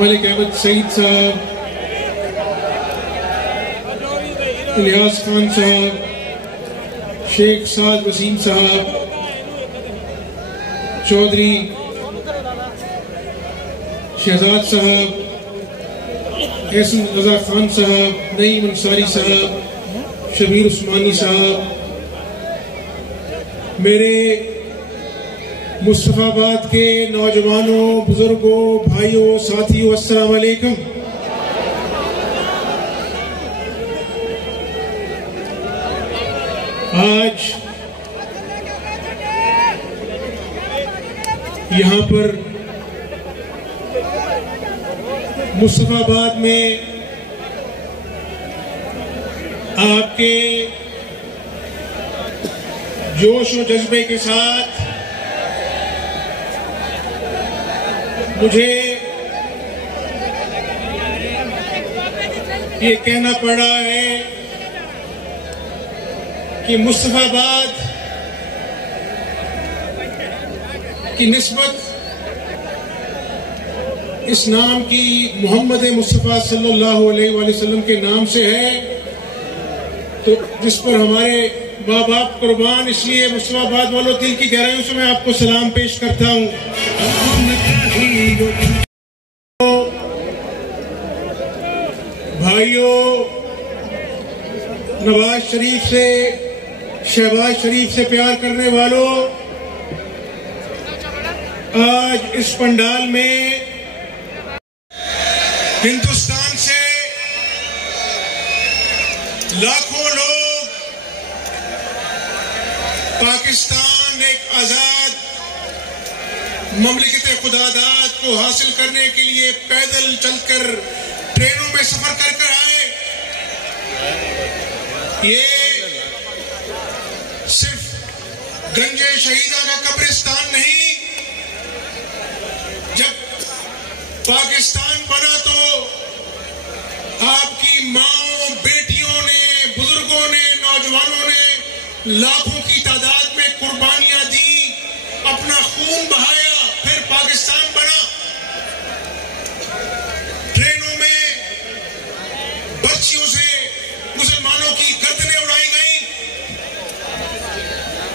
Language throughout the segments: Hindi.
मलिक अहमद सईद साहब, इलियास खान साहब, शेख साद वसीम साहब, चौधरी शहजाद साहब, एहसन रजा खान साहब, नईम अंसारी साहब, शबीर उस्मानी साहब, मेरे मुस्तफाबाद के नौजवानों, बुजुर्गों, भाइयों, साथियों, अस्सलाम वालेकुम। आज यहाँ पर मुस्तफाबाद में आपके जोश और जज्बे के साथ मुझे ये कहना पड़ रहा है कि मुस्तफाबाद की निस्बत इस नाम की मोहम्मद मुस्तफ़ा सल्लल्लाहु अलैहि वसल्लम के नाम से है, तो जिस पर हमारे माँ बाप कुर्बान, इसलिए मुस्तफाबाद वालों दिल की गहराइयों से मैं आपको सलाम पेश करता हूँ। भाइयों, नवाज शरीफ से, शहबाज शरीफ से प्यार करने वालों, आज इस पंडाल में हिंदुस्तान से लाखों लोग पाकिस्तान एक आजाद ममलिकत खुदादाद को हासिल करने के लिए पैदल चलकर ट्रेनों में सफर कर कर आए। ये सिर्फ गंजे शहीदा का कब्रिस्तान नहीं, जब पाकिस्तान बना तो आपकी माओ, बेटियों ने, बुजुर्गों ने, नौजवानों ने लाखों की तादाद में कुर्बानियां दी, अपना खून बहाया, फिर पाकिस्तान बना। ट्रेनों में बर्छियों से मुसलमानों की गर्दनें उड़ाई गई।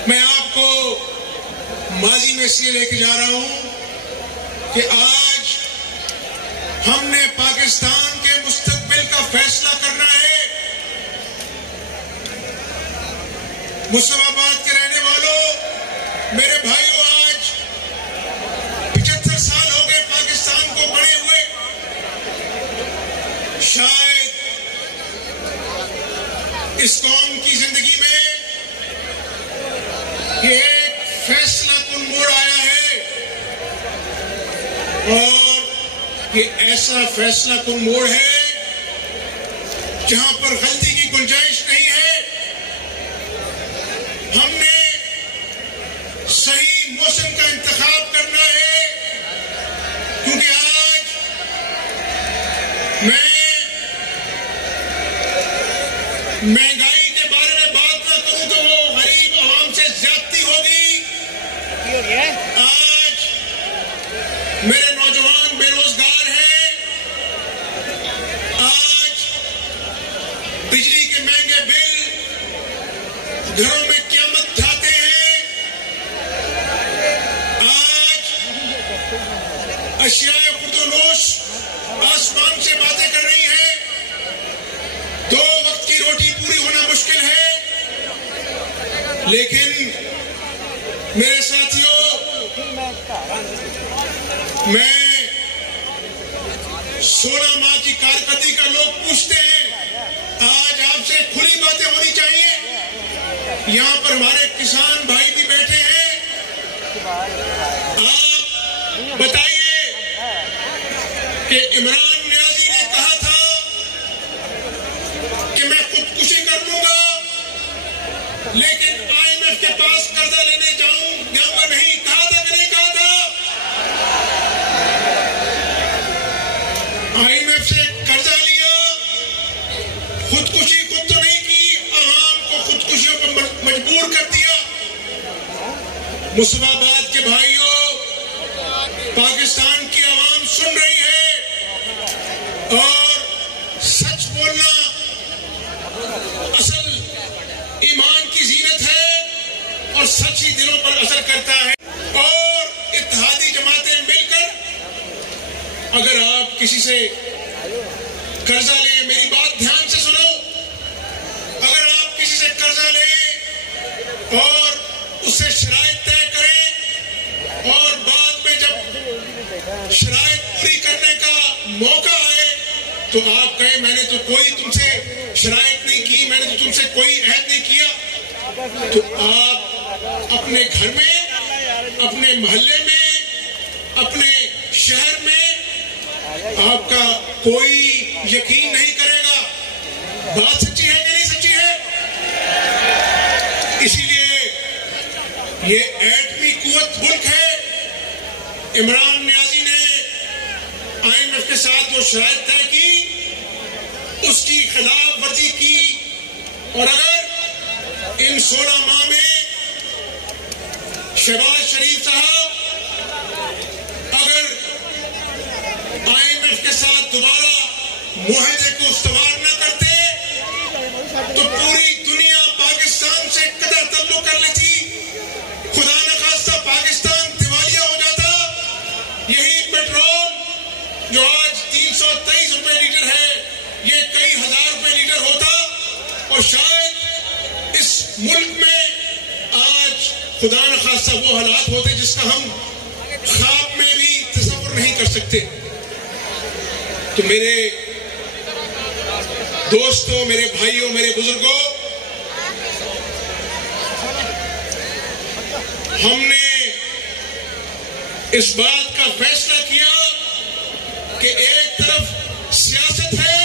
मैं आपको माजी में इसलिए लेके जा रहा हूं कि आज हमने पाकिस्तान के मुस्तकबिल का फैसला करना है। मुस्तफाबाद के रहने वालों, मेरे भाइयों, आज 75 साल हो गए पाकिस्तान को बने हुए। शायद इस कौम की जिंदगी में ये एक फैसला कुन मोड़ आया है, और ये ऐसा फैसला कुन मोड़ है जहां पर गलती की गुंजाइश नहीं है। हमने सही मौसम का इंतखाब करना है, क्योंकि आज मैं महंगाई के बारे में बात न करूं तो वो गरीब आवाम से ज्यादती होगी। आज मेरे नौजवान बेरोजगार हैं, आज बिजली के महंगे बिल घरों में क़यामत ढाते हैं, आज अशियाए खुर्दोनोश आसमान से बातें कर रही हैं, 2 वक्त की रोटी पूरी होना मुश्किल है। लेकिन मेरे साथियों, मैं 16 माह की कारकर्दगी का लोग पूछते हैं, आज आपसे खुली बातें होनी चाहिए। यहाँ पर हमारे किसान भाई भी बैठे हैं, आप बताइए कि इमरान नियाजी ने कहा था कि मैं खुदकुशी कर लूंगा, लेकिन IMF के पास कर्जा लेने जाऊंगा नहीं। कहा था कि नहीं कहा था? IMF से कर्जा लिया, खुदकुशी खुद तो नहीं की, आवाम को खुदकुशियों पर मजबूर कर दिया। मुस्तफाबाद के भाइयों, पाकिस्तान की आवाम सुन रही है, और सच बोलना असल ईमान की जीनत है और सच ही दिलों पर असर करता है। और इत्तेहादी जमातें मिलकर अगर आप किसी से कर्जा लें, मेरी बात ध्यान से सुनो, अगर आप किसी से कर्जा लें और उससे शराइत तय करें और बाद में जब शराइत पूरी करने का मौका आए तो आप कहें मैंने तो कोई तुमसे शराइत नहीं की, मैंने तो तुमसे कोई अहद नहीं किया, तो आप अपने घर में, अपने मोहल्ले में, अपने शहर में आपका कोई यकीन नहीं करेगा। बात सच्ची है कि नहीं सच्ची है? इसीलिए ये एटमी कुव्वत मुल्क है। इमरान नियाजी ने IMF के साथ जो शराइत तय की उसकी खिलाफ वर्जी की, और अगर इन 16 माह में शहबाज शरीफ साहब अगर IMF के साथ दोबारा मुआहदे को इस्तवार न करते तो पूरी दुनिया पाकिस्तान से कतई तल्लुक कर लेती, खुदा न खास्ता पाकिस्तान दिवालिया हो जाता। यही पेट्रोल जो आज 323 रुपए लीटर है ये कई हजार रुपए लीटर होता, और शायद इस मुल्क में आज खुदा न खास्ता वो हालात होते जिसका हम ख्वाब में भी तसव्वुर नहीं कर सकते। तो मेरे दोस्तों, मेरे भाइयों, मेरे बुजुर्गों, हमने इस बात का फैसला किया कि एक तरफ सियासत है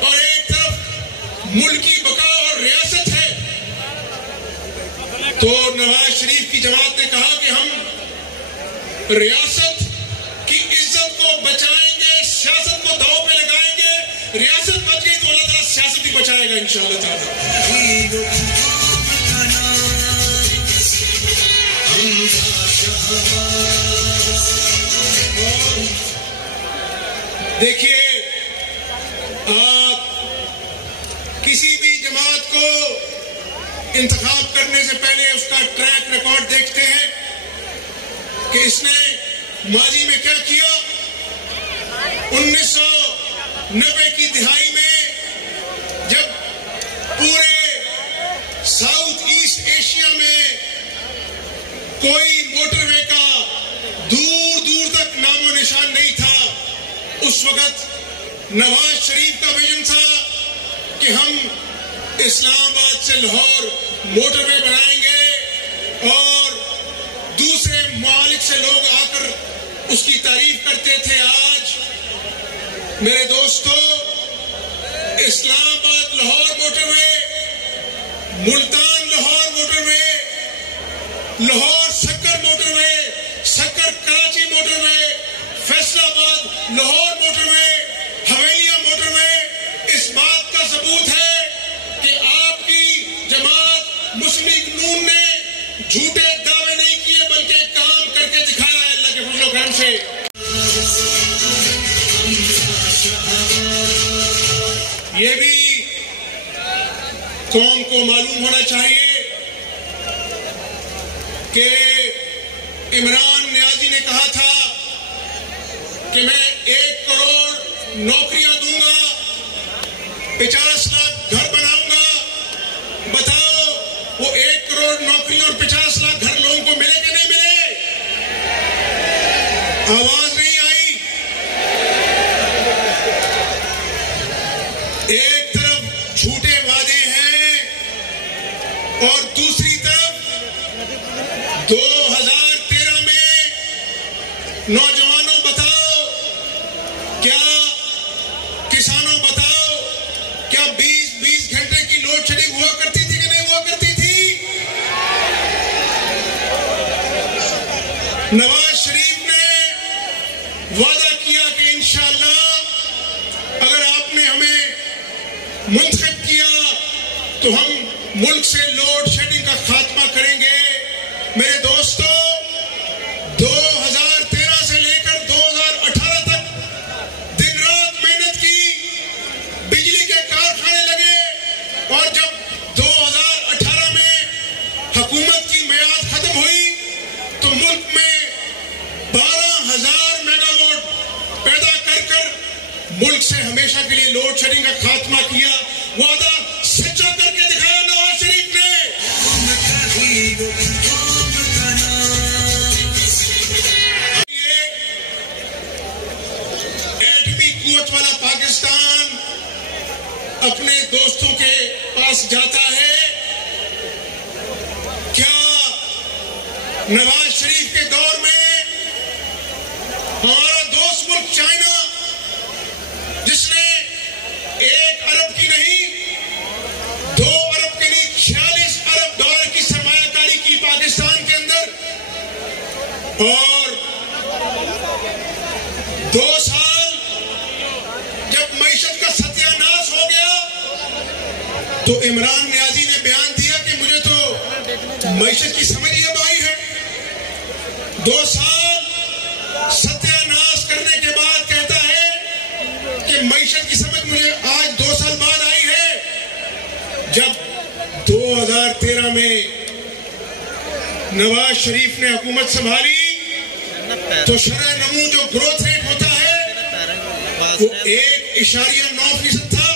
और एक तरफ मुल्की बका और रियासत है। तो नवाज शरीफ की जमात ने कहा कि हम रियासत की इज्जत को बचाएंगे, सियासत को दांव पे लगाएंगे। रियासत बच गई तो अल्लाह ताला सियासत भी बचाएगा इंशाअल्लाह ताला। देखिए, आप किसी भी जमात को इंतखाब करने से पहले उसका ट्रैक रिकॉर्ड देखते हैं कि इसने माजी में क्या किया। 1990 की दिहाई में जब पूरे साउथ ईस्ट एशिया में कोई मोटरवे का दूर दूर तक नामो निशान नहीं था, उस वक्त नवाज शरीफ का विजन था कि हम इस्लामाबाद से लाहौर मोटरवे बनाएंगे, और दूसरे मुमालिक से लोग आकर उसकी तारीफ करते थे। आज मेरे दोस्तों, Islamabad Lahore motorway, Multan Lahore motorway, Lahore Sukkur motorway, Sukkur Karachi motorway, Faisalabad Lahore motorway, Havelian motorway इस बात का सबूत है कि आपकी जमात मुस्लिम लीग नून ने झूठे दावे नहीं किए बल्कि काम करके दिखाया है अल्लाह के फजल करम से। ये भी कौम को मालूम होना चाहिए कि इमरान नियाजी ने कहा था कि मैं 1 करोड़ नौकरियां दूंगा, 50 लाख घर बनाऊंगा। बताओ, वो 1 करोड़ नौकरियां और 50 लाख घर लोगों को मिले कि नहीं मिले? आवाज नहीं आई। एक तरफ झूठे वादे हैं और दूसरी तरफ 2013 में नौजवानों बताओ, क्या किसानों बताओ, क्या 20-20 घंटे की लोड शेडिंग हुआ करती थी कि नहीं हुआ करती थी? नवाज शरीफ ने वादा किया कि इंशाअल्लाह अगर आपने हमें मुंतखब किया तो हम मुल्क से लोड शेडिंग का खात्मा करेंगे। मेरे दोस्तों, 2013 से लेकर 2018 तक दिन रात मुल्क से हमेशा के लिए लोड शेडिंग का खात्मा किया, वादा सच्चा करके दिखाया नवाज शरीफ ने। एटमी कुव्वत वाला पाकिस्तान अपने दोस्तों के पास जाता है। क्या नवाज शरीफ के दौर में हमारा दोस्त मुल्क चाइना, जिसने 1 अरब की नहीं 2 अरब के नहीं 46 अरब डॉलर की सरमायाकारी की पाकिस्तान के अंदर, और 2 साल जब मईशत का सत्यानाश हो गया तो इमरान नियाजी ने बयान दिया कि मुझे तो मईशत की समझ ही अब आई है। 2 साल सत्यानाश करने के बाद कहता है कि मईशत की समझ मुझे आज 2 साल बाद आई है। जब 2013 में नवाज शरीफ ने हुकूमत संभाली तो शरह नमू जो ग्रोथ रेट होता है वो 1.9% था।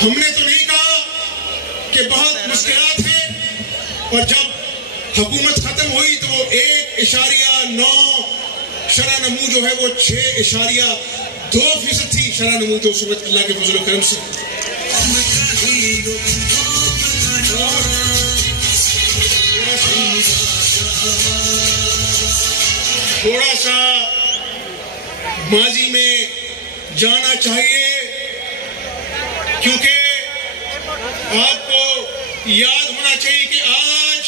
हमने तो नहीं कहा कि बहुत मुश्किलात हैं, और जब हुकूमत खत्म हुई तो वो 1.9 शरह नमू जो है वो 6.2% थी शरह नमू, जो उस वक्त अल्लाह के फजल व करम से। थोड़ा सा माजी में जाना चाहिए, क्योंकि आपको याद होना चाहिए कि आज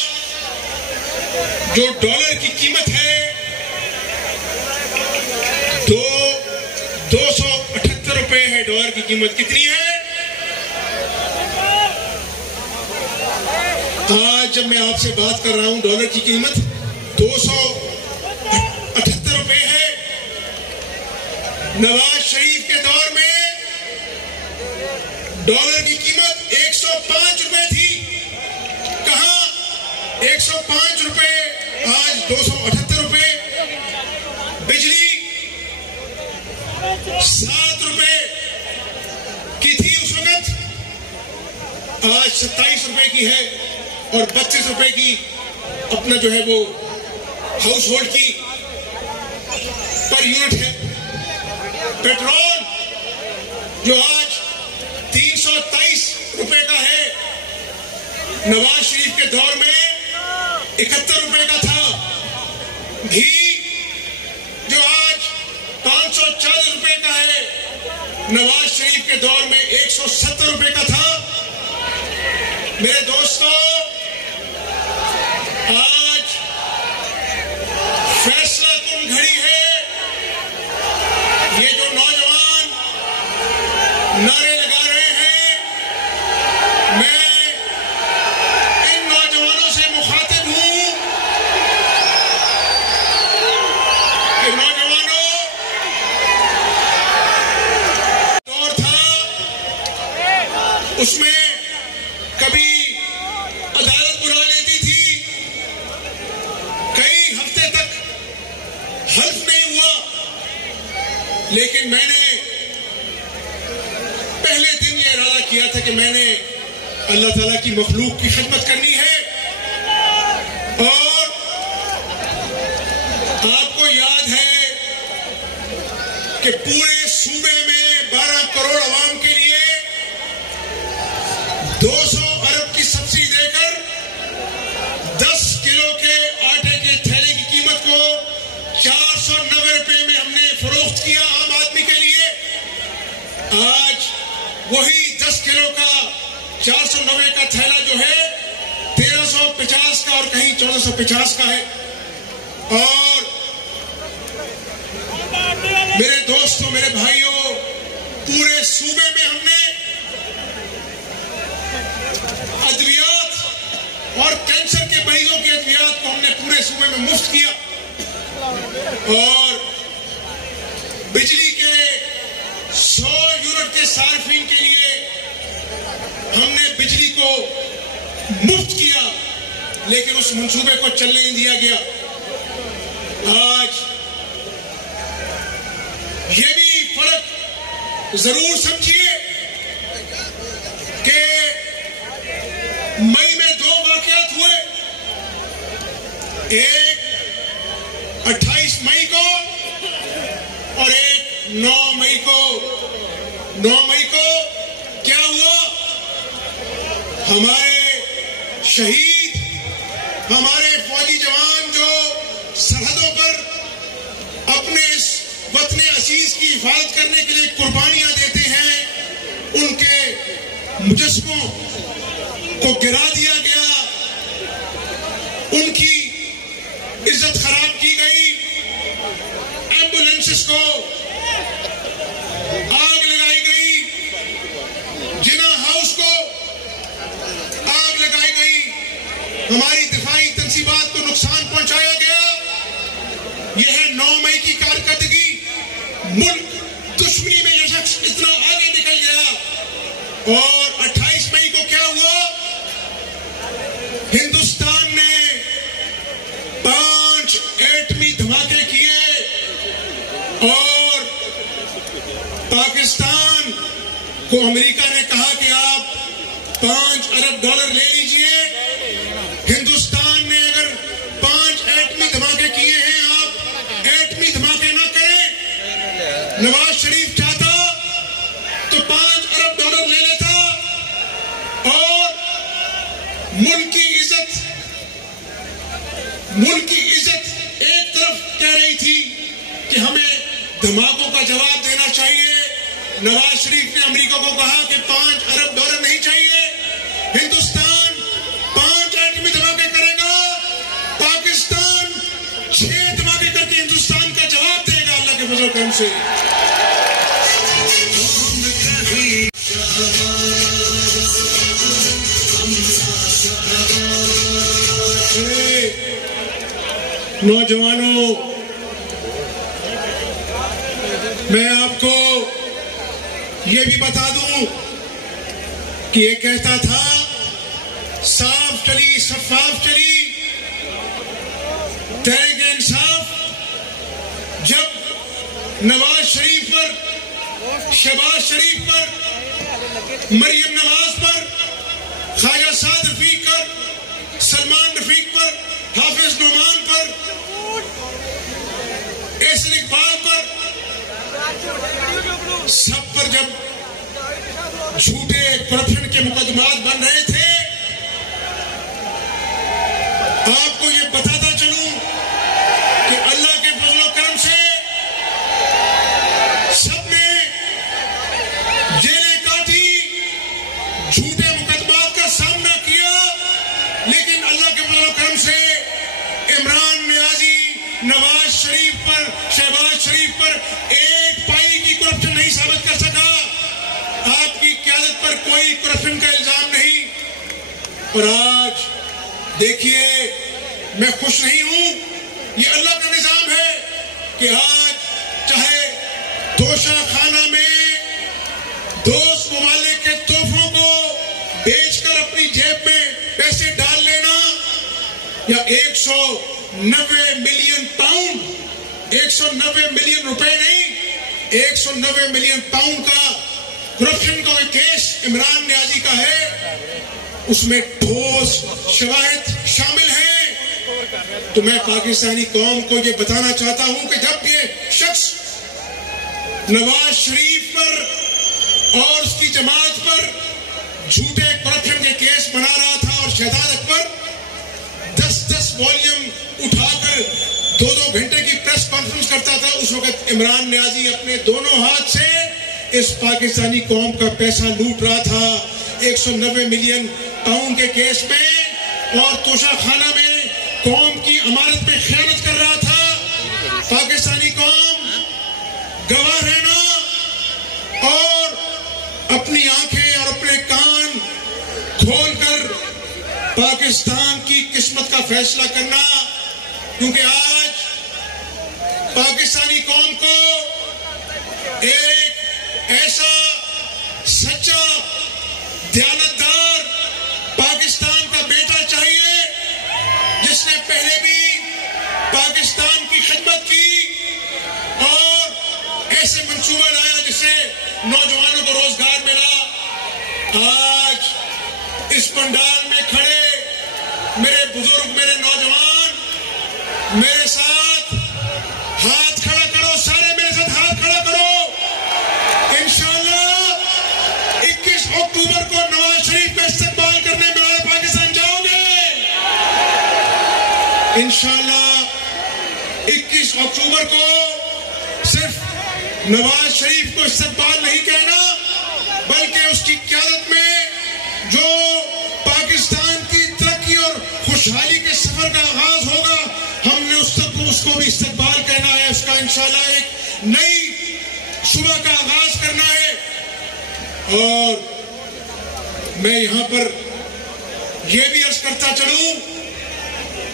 जो डॉलर की कीमत है 278 रुपए है। डॉलर की कीमत कितनी है आज जब मैं आपसे बात कर रहा हूं? डॉलर की कीमत 278 रुपए है। नवाज शरीफ के दौर में डॉलर की कीमत 105 रुपए थी। कहां 105 रुपए, आज 278 रुपए। बिजली 7 रुपए की थी उस वक्त, आज 27 रुपए की है, और 32 रुपए की अपना जो है वो हाउस होल्ड की पर यूनिट है। पेट्रोल जो आज 323 रुपए का है, नवाज शरीफ के दौर में 71 रुपए का था। घी जो आज 540 रुपए का है, नवाज शरीफ के दौर में 170 रुपए का था। मेरे दोस्तों, आज फैसला कुन घड़ी है। ये जो नौजवान नारे लगा रहे हैं, मैं इन नौजवानों से मुखातिब हूं कि नौजवानों, दौर था उसमें कभी अदालत बुला लेती थी, कई हफ्ते तक हल्फ नहीं हुआ, लेकिन मैंने पहले दिन ये इरादा किया था कि मैंने अल्लाह ताला की मखलूक की खिदमत करनी है। और आपको याद है कि पूरे सूबे में 12 करोड़ आवाम के लिए 200 अरब की सब्सिडी देकर 10 किलो के आटे के थैले की कीमत को 490 रुपए में हमने फरोख्त किया आम आदमी के लिए। आज वही 10 किलो का 490 का थैला जो है 1350 का और कहीं 1450 का है। और मेरे दोस्तों, मेरे भाइयों, पूरे सूबे में हमने अद्वियात और कैंसर के मरीजों के अद्वियात को हमने पूरे सूबे में मुफ्त किया। और बिजली के 100 यूनिट के सार्फिन के लिए हमने बिजली को मुफ्त किया, लेकिन उस मंसूबे को चलने नहीं दिया गया। आज ये भी जरूर समझिए कि मई में 2 वाकयात हुए, एक 28 मई को और एक 9 मई को। 9 मई को क्या हुआ? हमारे शहीद, हमारे फौजी जवान जो सरहदों पर अपने इस वतने अजीज की हिफाजत करने के लिए कुर्बानियां देते हैं, उनके मुजस्समों को गिरा दिया गया, उनकी इज्जत खराब की गई, एम्बुलेंसेस को आग लगाई गई, जिना हाउस को आग लगाई गई, हमारी दिफाई तंसीबात को नुकसान पहुंचाया गया। यह है 9 मई की कारकर्दगी। मुल्क दुश्मनी में यह शख्स इतना आगे निकल गया। और 28 मई को क्या हुआ? हिंदुस्तान ने 5 एटमी धमाके किए और पाकिस्तान को अमेरिका ने कहा कि आप $5 अरब ले लीजिए। हिंदुस्तान ने अगर 5 एटमी धमाके किए हैं, आप एटमी धमाके ना करें। नवाज शरीफ चाहता तो $5 अरब ले लेता और मुल्क की इज्जत एक तरफ कह रही थी कि हमें धमाकों का जवाब देना चाहिए। नवाज शरीफ ने अमेरिका को कहा कि $5 अरब नहीं चाहिए, हिंदुस्तान 5 एटमी धमाके करेगा, पाकिस्तान 6 धमाके करके हिंदुस्तान का जवाब देगा अल्लाह के फजल करम से। नौजवानों, मैं आपको ये भी बता दूं कि ये कहता था साफ चली शफाफ चली तहरीक इंसाफ। जब नवाज शरीफ पर, शहबाज शरीफ पर, मरियम नवाज पर, ख्वाजा साद रफीक पर, सलमान रफीक पर, हाफिज नोमान पर, एहसन इकबाल पर, सब पर जब झूठे करप्शन के मुकदमात बन रहे थे, आपको ये बताता चलूं कि अल्लाह के फजल करम से सबने जेलें काटी, झूठे मुकदमात का सामना किया, लेकिन अल्लाह के फजल करम से इमरान नियाजी नवाज शरीफ पर, शहबाज शरीफ पर एक पाई की करप्शन नहीं साबित कर सका। आपकी क़यादत पर कोई करप्शन का इल्जाम नहीं। और आज देखिए, मैं खुश नहीं हूं, ये अल्लाह का निजाम है कि आज चाहे तोशा खाना में दोस्त ममालिक के तोहफों को बेचकर अपनी जेब में पैसे डाल लेना, या 190 मिलियन पाउंड, 190 मिलियन रुपए नहीं, 190 मिलियन पाउंड का करप्शन का केस इमरान नियाजी का है, उसमें ठोस शवाहिद शामिल हैं। तो मैं पाकिस्तानी कौम को ये बताना चाहता हूं कि जब ये शख्स नवाज शरीफ पर और उसकी जमात पर झूठे करप्शन के केस बना रहा था और शहजाद अकबर 10-10 वॉल्यूम उठाकर 2-2 घंटे की प्रेस कॉन्फ्रेंस करता था, उस वक्त इमरान नियाजी अपने दोनों हाथ से इस पाकिस्तानी कौम का पैसा लूट रहा था 190 मिलियन पाउंड के केस में, और तोशाखाना में कौम की अमानत पे खयानत कर रहा था। पाकिस्तानी कौम गवाह रहना और अपनी आंखें और अपने कान खोलकर पाकिस्तान की किस्मत का फैसला करना, क्योंकि आज पाकिस्तानी कौम को एक ऐसा सच्चा दयानतदार पाकिस्तान का बेटा चाहिए जिसने पहले भी पाकिस्तान की खिदमत की और ऐसे मंसूबा लाया जिससे नौजवानों को रोजगार मिला। आज इस पंडाल में खड़े मेरे बुजुर्ग, मेरे नौजवान, मेरे साथ हाथ खड़ा करो, सारे मेरे साथ हाथ खड़ा करो। इंशाअल्लाह 21 अक्टूबर को नवाज शरीफ का इस्तकबाल करने में पाकिस्तान जाओगे। इंशाअल्लाह 21 अक्टूबर को सिर्फ नवाज शरीफ को इस्तकबाल नहीं कहना, बल्कि उसकी क़यादत में जो पाकिस्तान की तरक्की और खुशहाली के सफर का आगाज होगा, हमने उसको भी इस्तकबाल कहना है। उसका इंशाअल्लाह एक नई सुबह का आगाज करना है। और मैं यहां पर यह भी अर्ज करता चलूं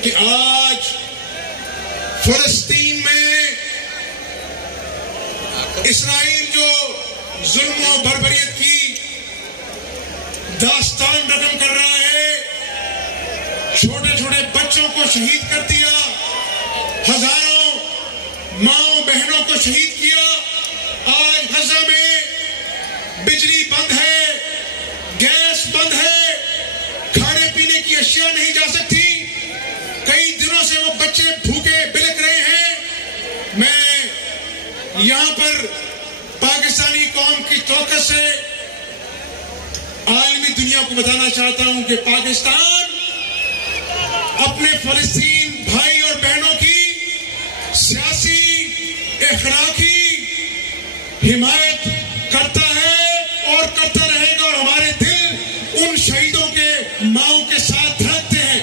कि आज फलस्तीन में इस्राइल जो जुल्म और बर्बरियत की दास्तान रकम कर रहा है, छोटे छोटे बच्चों को शहीद कर दिया, हजारों माओ बहनों को शहीद किया। आज गजा में बिजली बंद है, गैस बंद है, खाने पीने की अशिया नहीं जा सकती। कई दिनों से वो बच्चे भूखे बिलख रहे हैं। मैं यहां पर पाकिस्तानी कौम की तौक़त से आलमी दुनिया को बताना चाहता हूं कि पाकिस्तान अपने फलस्तीन भाई और बहनों की सियासी, इखलाकी हिमायत करता है और करता रहेगा। और हमारे दिल उन शहीदों के माओं के साथ धड़कते हैं।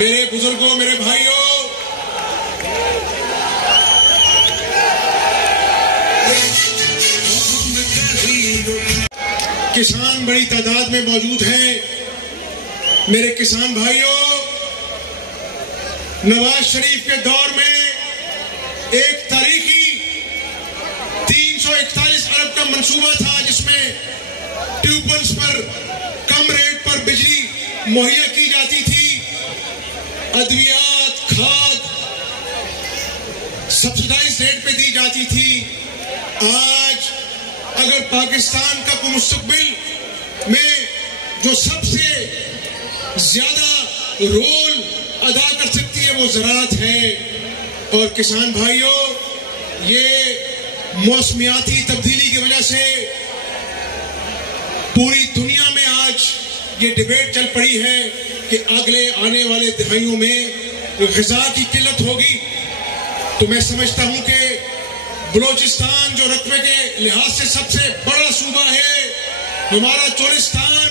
मेरे बुजुर्गों, मेरे भाइयों, किसान बड़ी तादाद में मौजूद हैं। मेरे किसान भाइयों, नवाज शरीफ के दौर में एक तारीखी 341 अरब का मंसूबा था, जिसमें ट्यूबवेल्स पर कम रेट पर बिजली मुहैया की जाती थी। अद्वियात, खाद सब्सिडाइज रेट पे दी जाती थी। आज अगर पाकिस्तान का कोई मुस्तकबिल में जो सबसे ज्यादा रोल अदा कर सकती है वो ज़राअत है। और किसान भाइयों, ये मौसमियाती तब्दीली की वजह से पूरी दुनिया में आज ये डिबेट चल पड़ी है कि अगले आने वाले दिहाइयों में ग़िज़ा की किल्लत होगी। तो मैं समझता हूं कि बलोचिस्तान जो रकबे के लिहाज से सबसे बड़ा सूबा है, हमारा चोलिस्तान,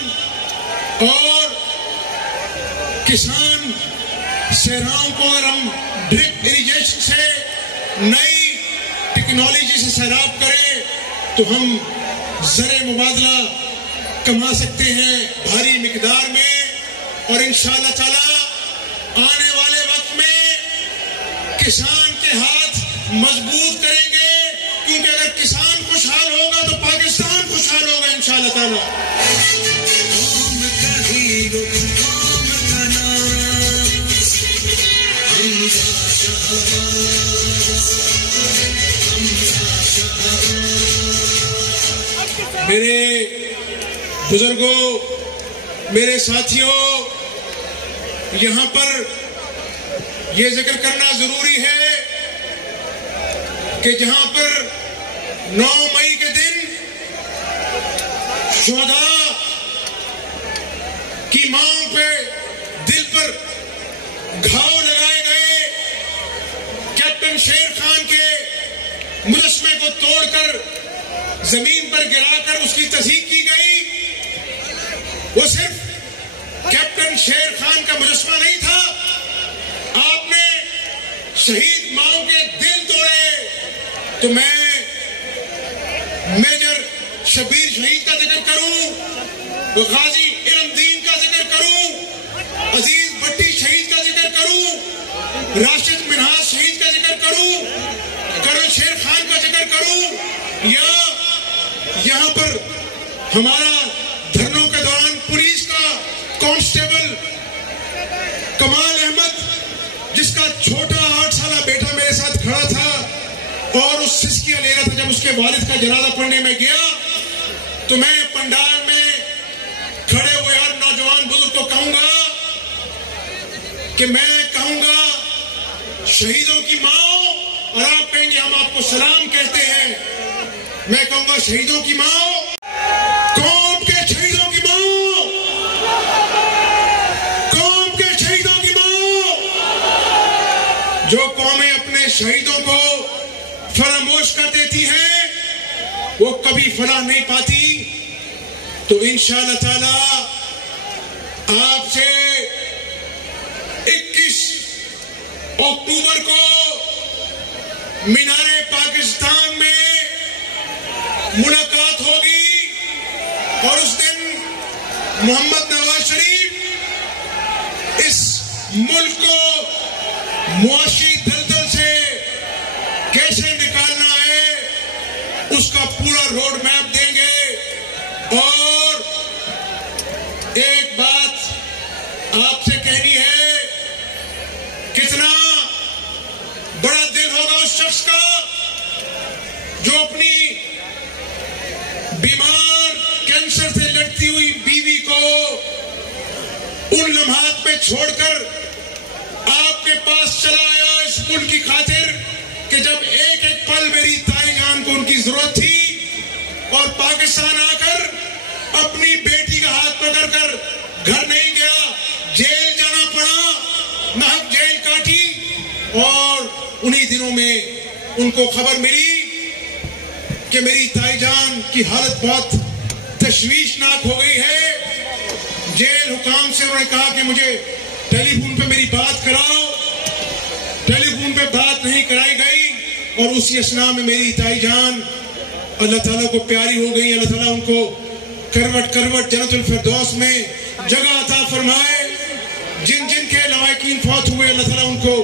और किसान सहराओं को अगर हम ड्रिप इरिगेशन से नई टेक्नोलॉजी से सैराब करें तो हम ज़र मुबादला कमा सकते हैं भारी मिकदार में। और इंशाअल्लाह ताला आने वाले वक्त में किसान के हाथ मजबूत करेंगे, क्योंकि अगर किसान खुशहाल होगा तो पाकिस्तान खुशहाल होगा इंशाअल्लाह ताला। मेरे बुजुर्गों, मेरे साथियों, यहां पर यह जिक्र करना जरूरी है कि जहां पर 9 मई के दिन शुहदा की मांग पे दिल पर घाव लगाए गए, कैप्टन शेर खान के मुजस्मे को तोड़कर जमीन पर गिराकर उसकी तस्दीक की गई। वो सिर्फ कैप्टन शेर खान का मुजस्मा नहीं था, आपने शहीद माओ के दिल तोड़े। तो मैं मेजर शबीर शहीद का जिक्र करूं, तो गाजी इरमदीन का जिक्र करूं, अजीज भट्टी शहीद का जिक्र करूं, राशिद मिनहाज शहीद का जिक्र करूं, कर्नल शेर खान का जिक्र करूं, या यहां पर हमारा धरनों के दौरान पुलिस का कांस्टेबल कमाल अहमद, जिसका छोटा 8 साल बेटा मेरे साथ खड़ा था, और उस सिसकियां ले रहा था। जब उसके वालिद का जनाजा पढ़ने में गया तो मैं पंडाल में खड़े हुए हर नौजवान बुजुर्ग को कहूंगा कि मैं कहूंगा शहीदों की माँ, और आप कहेंगे हम आपको सलाम कहते हैं। मैं कहूंगा शहीदों की माँ, कौम के शहीदों की माँ, कौम के शहीदों की माँ। जो कौमें अपने शहीदों को फरामोश कर देती हैं वो कभी फलाह नहीं पाती। तो इंशाअल्लाह ताला आपसे 21 अक्टूबर को मीनारे पाकिस्तान में मुलाकात होगी और उस दिन मोहम्मद नवाज शरीफ इस मुल्क को मुआशी दलदल से कैसे निकालना है उसका पूरा रोड मैप देंगे। और एक बात आपसे कहनी है, कितना बड़ा दिल होगा उस शख्स का जो अपनी बीमार कैंसर से लड़ती हुई बीवी को उन लम्हात में छोड़कर आपके पास चला आया इस मुल्क की खातिर कि जब एक एक पल मेरी ताई जान को उनकी जरूरत थी, और पाकिस्तान आकर अपनी बेटी का हाथ पकड़कर घर नहीं गया, जेल जाना पड़ा, नाहक जेल काटी। और उन्हीं दिनों में उनको खबर मिली कि मेरी ताईजान की हालत बहुत तशवीशनाक हो गई है। जेल हुकाम से उन्होंने कहा कि मुझे टेलीफोन पे मेरी बात कराओ। टेलीफोन पे बात नहीं कराई गई और उसी असना में मेरी ताईजान अल्लाह ताला को प्यारी हो गई। अल्लाह ताला उनको करवट करवट जन्नतुल फिरदौस में जगह अता फरमाए। जिन जिन के लवाकिन फौत हुए अल्लाह ताला उनको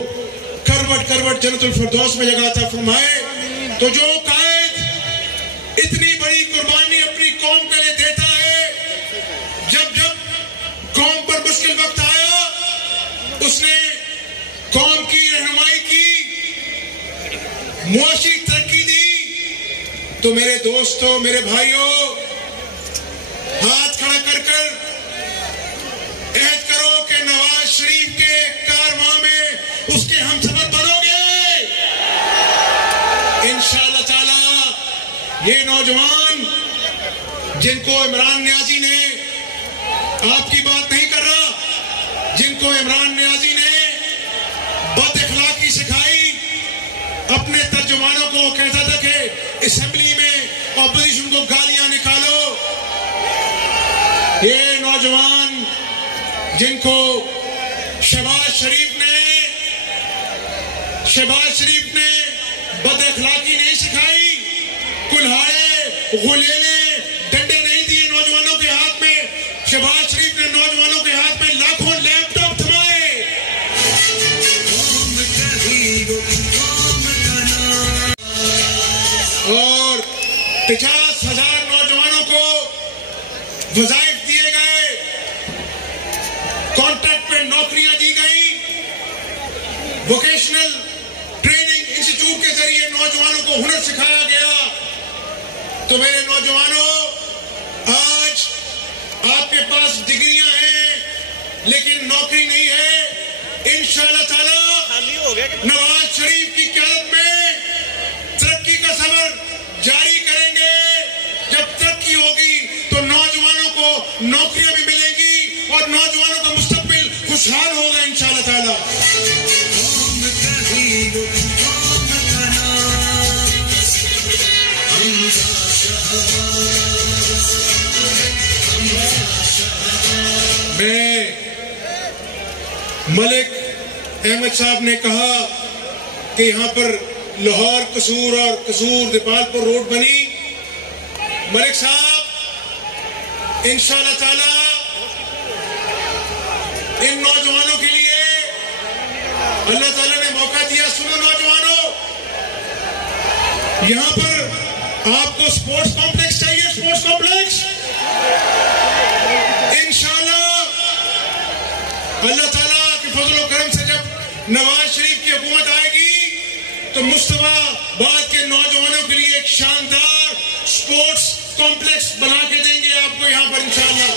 करवट करवट जन्नतुल फिरदौस में जगह अता फरमाए। तो जो कायद इतनी बड़ी कुर्बानी अपनी कौम के लिए देता है, जब जब कौम पर मुश्किल वक्त आया उसने कौम की रहनुमाई की, मुआशी तरक्की दी। तो मेरे दोस्तों, मेरे भाइयों, हाथ खड़ा कर कर अहद करो कि नवाज शरीफ के कारवां में उसके हमसफर बनोगे इंशाअल्लाह ताला। ये नौजवान जिनको इमरान नियाजी ने, आपकी बात नहीं कर रहा, जिनको इमरान नियाजी ने बद अखलाकी सिखाई, अपने तर्जुमानों को कहता था कि असेंबली में ऑपोजिशन को गालियां निकालो। ये नौजवान जिनको शहबाज शरीफ ने बद अखलाकी नहीं सिखाई, कुल्हाड़े गुलेले डंडे नहीं दिए नौजवानों के हाथ में, शहबाज शरीफ ने नौजवानों के हाथ में लाखों लैपटॉप थमाए। और 50,000 नौजवानों को वज़ाइफ दिए गए, कॉन्ट्रैक्ट पे नौकरियां दी गई, वोकेशनल ट्रेनिंग इंस्टीट्यूट के जरिए नौजवानों को हुनर सिखाया गया। तो मेरे नौजवानों, आज आपके पास डिग्रियां हैं लेकिन नौकरी नहीं है। इंशाअल्लाह ताला नवाज शरीफ की क़यादत में तरक्की का सफर जारी करेंगे। जब तरक्की होगी तो नौजवानों को नौकरियां भी मिलेंगी और नौजवानों का मुस्तकबिल खुशहाल होगा इंशाअल्लाह ताला। मलिक अहमद साहब ने कहा कि यहाँ पर लाहौर कसूर और कसूर दीपालपुर रोड बनी। मलिक साहब, इंशाअल्लाह ताला इन नौजवानों के लिए अल्लाह ताला ने मौका दिया। सुनो नौजवानों, यहाँ पर आपको स्पोर्ट्स कॉम्प्लेक्स चाहिए, स्पोर्ट्स कॉम्प्लेक्स। इंशाअल्लाह अल्लाह ताला के फजल और करम से जब नवाज शरीफ की हुकूमत आएगी तो मुस्तफाबाद के नौजवानों के लिए एक शानदार स्पोर्ट्स कॉम्प्लेक्स बना के देंगे आपको यहाँ पर इंशाअल्लाह।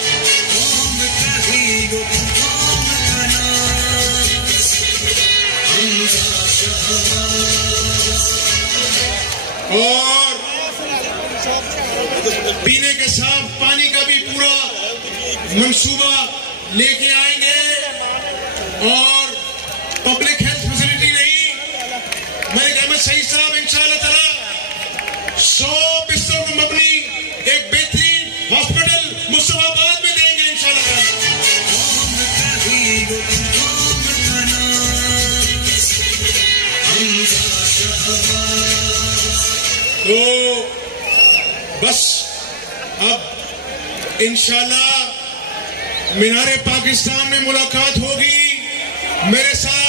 और पीने के साफ पानी का भी पूरा मंसूबा लेके आएंगे और पब्लिक हेल्थ फैसिलिटी नहीं, मलिक अहमद शहीद साहब इंशाअल्लाह ताला 100 बिस्तरों को मबनी एक बेहतरीन हॉस्पिटल मुस्तफाबाद में देंगे इंशाअल्लाह। तो बस अब इंशाअल्लाह मीनारे पाकिस्तान में मुलाकात होगी। मेरे साथ